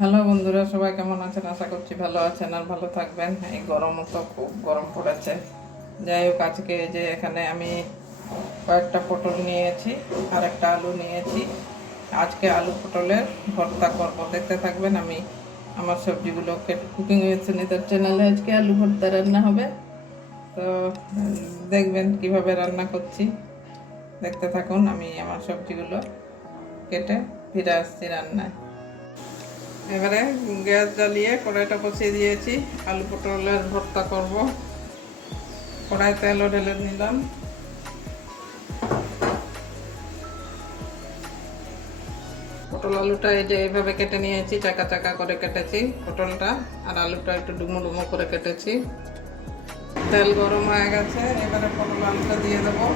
Hello বন্ধুরা, সবাই কেমন আছেন? আশা করছি ভালো আছেন আর ভালো থাকবেন। এই গরমও তো খুব গরম পড়েছে। যাই হোক, আজকে যে এখানে আমি কয়েকটা পটল নিয়েছি আর একটা আলু নিয়েছি। আজকে আলু পটলের ভর্তা করব। দেখতে থাকবেন, আমি আমার সবজিগুলো কুকিং উইথ সুনিতার চ্যানেলে আজকে আলু ভর্তা রান্না হবে। তো, দেখবেন কীভাবে রান্না করছি। দেখতে থাকুন, আমি আমার সবজিগুলো কেটে ফিরে আসছি রান্নায়। এবারে গ্যাস জ্বালিয়ে কড়াইটা বসিয়ে দিয়েছি। আলু পটলের ভর্তা করব। কড়াই তেলও ঢেলে নিলাম। পটল আলুটা এই যে এইভাবে কেটে নিয়েছি, চাকা চাকা করে কেটেছি পটলটা। আর আলুটা একটু ডুমো ডুমো করে কেটেছি। তেল গরম হয়ে গেছে, এবারে পটল আলুটা দিয়ে দেবো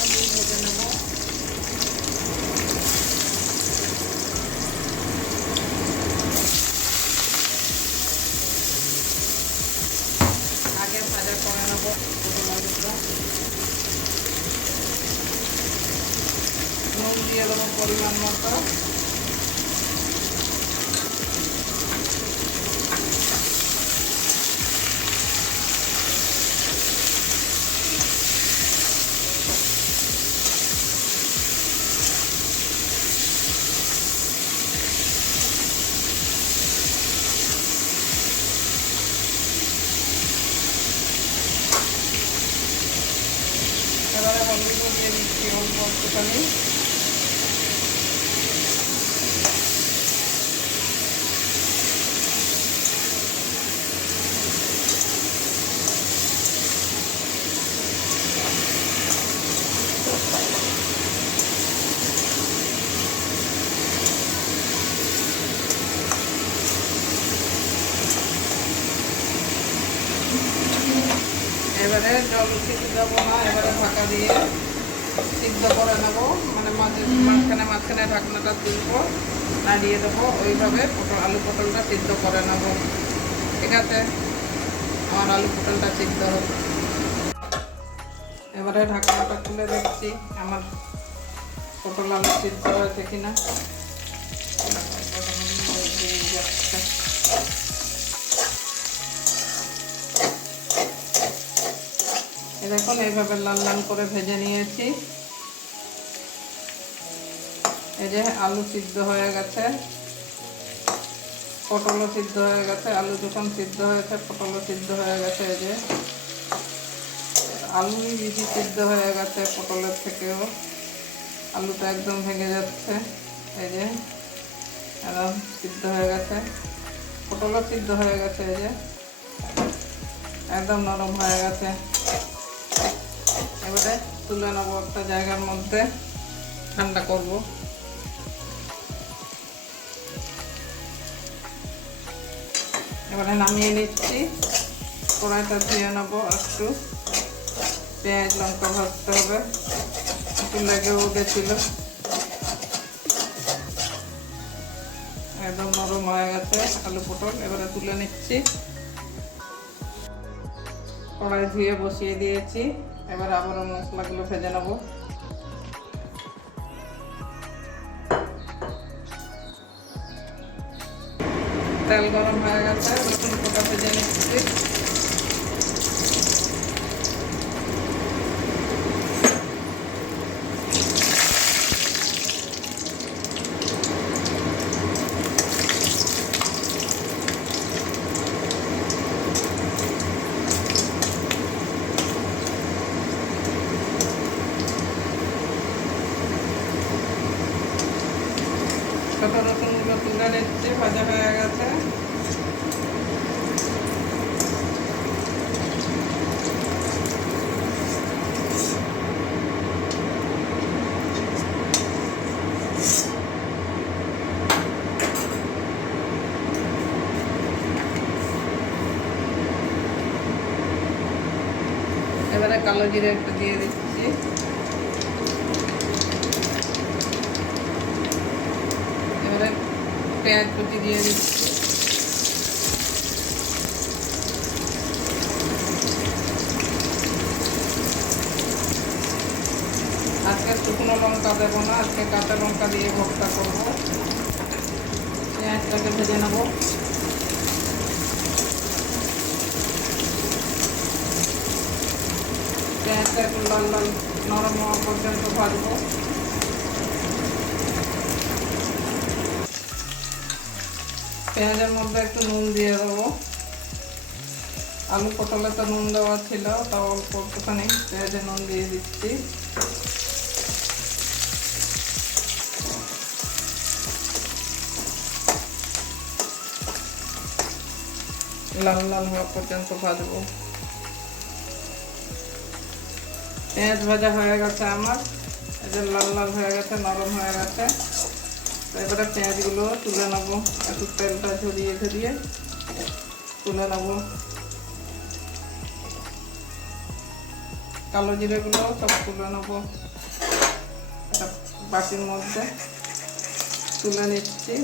একদম ভেজে নেব আগে ভাজা করে নেব নুন দিয়ে দেবো পরিমাণ মতো এবারে হলুদ দিয়ে দিচ্ছি অল্প একটুখানি এবারে জল সিদ্ধ দেবো না এবারে ঢাকা দিয়ে সিদ্ধ করে নেব। মানে মাঝে মাঝখানে মাঝখানে ঢাকনাটা তুলবো, নাড়িয়ে দেবো। ওইভাবে পটল, আলু পটলটা সিদ্ধ করে নেব। ঠিক আছে? আমার আলু পটলটা সিদ্ধ হবে এবারে ঢাকনাটা খুলে দেখছি আমার পটল আলু সিদ্ধ হয়েছে কিনা। যাচ্ছে দেখুন, এইভাবে লাল লাল করে ভেজে নিয়েছি। এই যে আলু সিদ্ধ হয়ে গেছে, পটলও সিদ্ধ হয়ে গেছে, আলু যখন সিদ্ধ হয়েছে, পটলও সিদ্ধ হয়ে গেছে এই যে। আলুই বেশি সিদ্ধ হয়ে গেছে পটলের থেকেও। আলুটা একদম ভেঙে যাচ্ছে, এই যে। একদম সিদ্ধ হয়ে গেছে, পটলও সিদ্ধ হয়ে গেছে এই যে। একদম নরম হয়ে গেছে। এবারে তুলে নেব একটা জায়গার মধ্যে। ঠান্ডা করব। এবারে নামিয়ে নিচ্ছি। কড়াইটা ধুয়ে নেব একটু। পেঁয়াজ, লঙ্কা ভাজতে হবে। একটু লেগে উঠেছিল। একদম নরম হয়ে গেছে আলু পটল। এবারে তুলে নিচ্ছি। কড়াই ধুয়ে বসিয়ে দিয়েছি। এবার আবারও মশলাগুলো ভেজে নেব। তেল গরম হয়ে গেছে রসুন কোটা ভেজে নিচ্ছি ছোট রসুনগুলো তুলে নিচ্ছি ভাজা হয়ে গেছে। এবারে কালো জিরে একটু দিয়ে দিচ্ছি এবারে পেঁয়াজ কুচি দিয়ে দিচ্ছি। আজকে শুকনো লঙ্কা দেবো না, আজকে কাঁচা লঙ্কা দিয়ে ভর্তা করব। পেঁয়াজটাকে ভেজে নেব। পেঁয়াজটা একটু লাল লাল নরম হওয়া পর্যন্ত ভাজবো। পেঁয়াজের মধ্যে একটু নুন দিয়ে দেবো। আলু পটলে তো নুন দেওয়া ছিল তাও অল্প একটুখানি পেঁয়াজে নুন দিয়ে দিচ্ছি। লাল লাল হওয়া পর্যন্ত ভাজবো। পেঁয়াজ ভাজা হয়ে গেছে আমার, এই যে লাল লাল হয়ে গেছে, নরম হয়ে গেছে। এবারে পেঁয়াজগুলো তুলে নেব, একটু তেলটা ঝরিয়ে ঝরিয়ে তুলে নেব। কালো জিরেগুলো সব তুলে নেব। বাটির মধ্যে তুলে নিচ্ছি।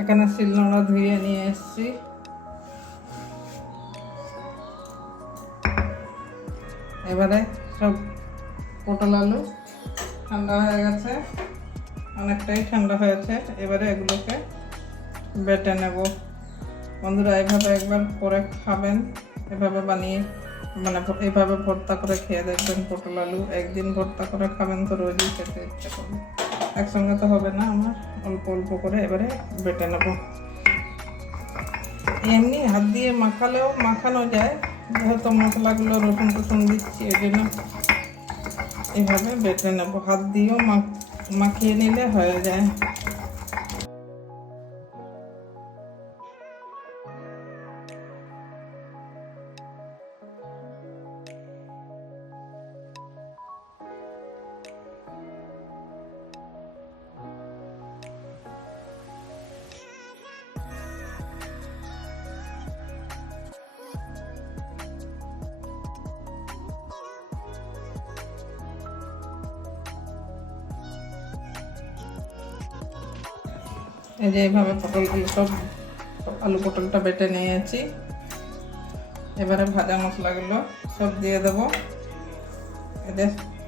এখানে শিলনোড়া ধুয়ে নিয়ে এসেছি। এবারে সব পটল আলু ঠান্ডা হয়ে গেছে, অনেকটাই ঠান্ডা হয়েছে। এবারে এগুলোকে বেটে নেব। বন্ধুরা, এভাবে একবার করে খাবেন, এভাবে বানিয়ে মানে এভাবে ভর্তা করে খেয়ে দেখবেন পটল আলু একদিন ভর্তা করে খাবেন তো রোজই খেতে ইচ্ছে করবে। একসঙ্গে তো হবে না আমার। অল্প অল্প করে এবারে বেটে নেব। এমনি হাত দিয়ে মাখালেও মাখানো যায়। যেহেতু মশলাগুলো রসুন টসুন দিচ্ছি ওই জন্য এভাবে বেটে নেব। হাত দিয়েও মাখিয়ে নিলে হয়ে যায়। এই যে এইভাবে পটলগুলো সব আলু পটলটা বেটে নিয়েছি। এবারে ভাজা মশলাগুলো সব দিয়ে দেব। এতে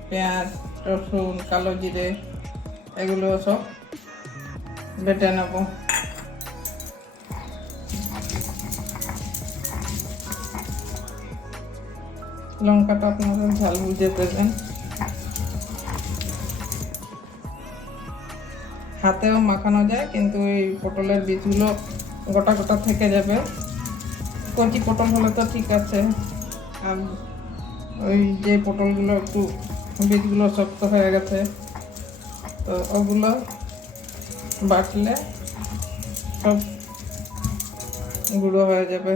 পেঁয়াজ, রসুন, কালো জিরে, এগুলো সব বেটে নেব। লঙ্কাটা আপনাদের ঝাল বুঝে দেবেন। হাতেও মাখানো যায়, কিন্তু এই পটলের বীজগুলো গোটা গোটা থেকে যাবে। কচি পটল হলে তো ঠিক আছে, আর ওই যে পটলগুলো একটু বীজগুলো শক্ত হয়ে গেছে, তো ওগুলো বাটলে সব গুঁড়ো হয়ে যাবে।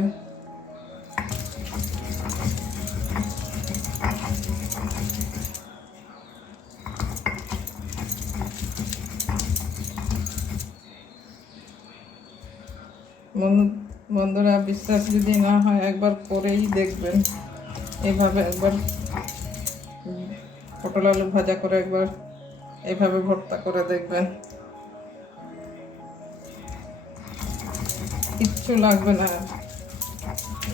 বন্ধুরা, বিশ্বাস যদি না হয়, একবার করেই দেখবেন। এভাবে একবার পটল আলু ভাজা করে একবার এভাবে ভর্তা করে দেখবেন। কিচ্ছু লাগবে না।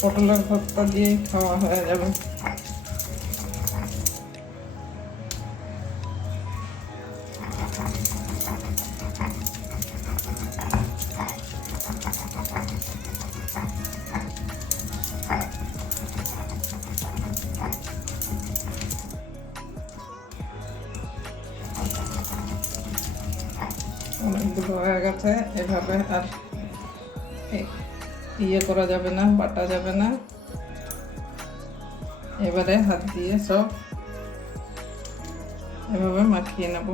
পটলের ভর্তা দিয়েই খাওয়া হয়ে যাবে। হয়ে গেছে, এভাবে আর ইয়ে করা যাবে না, বাটা যাবে না। এবারে হাত দিয়ে সব এভাবে মাখিয়ে নেব।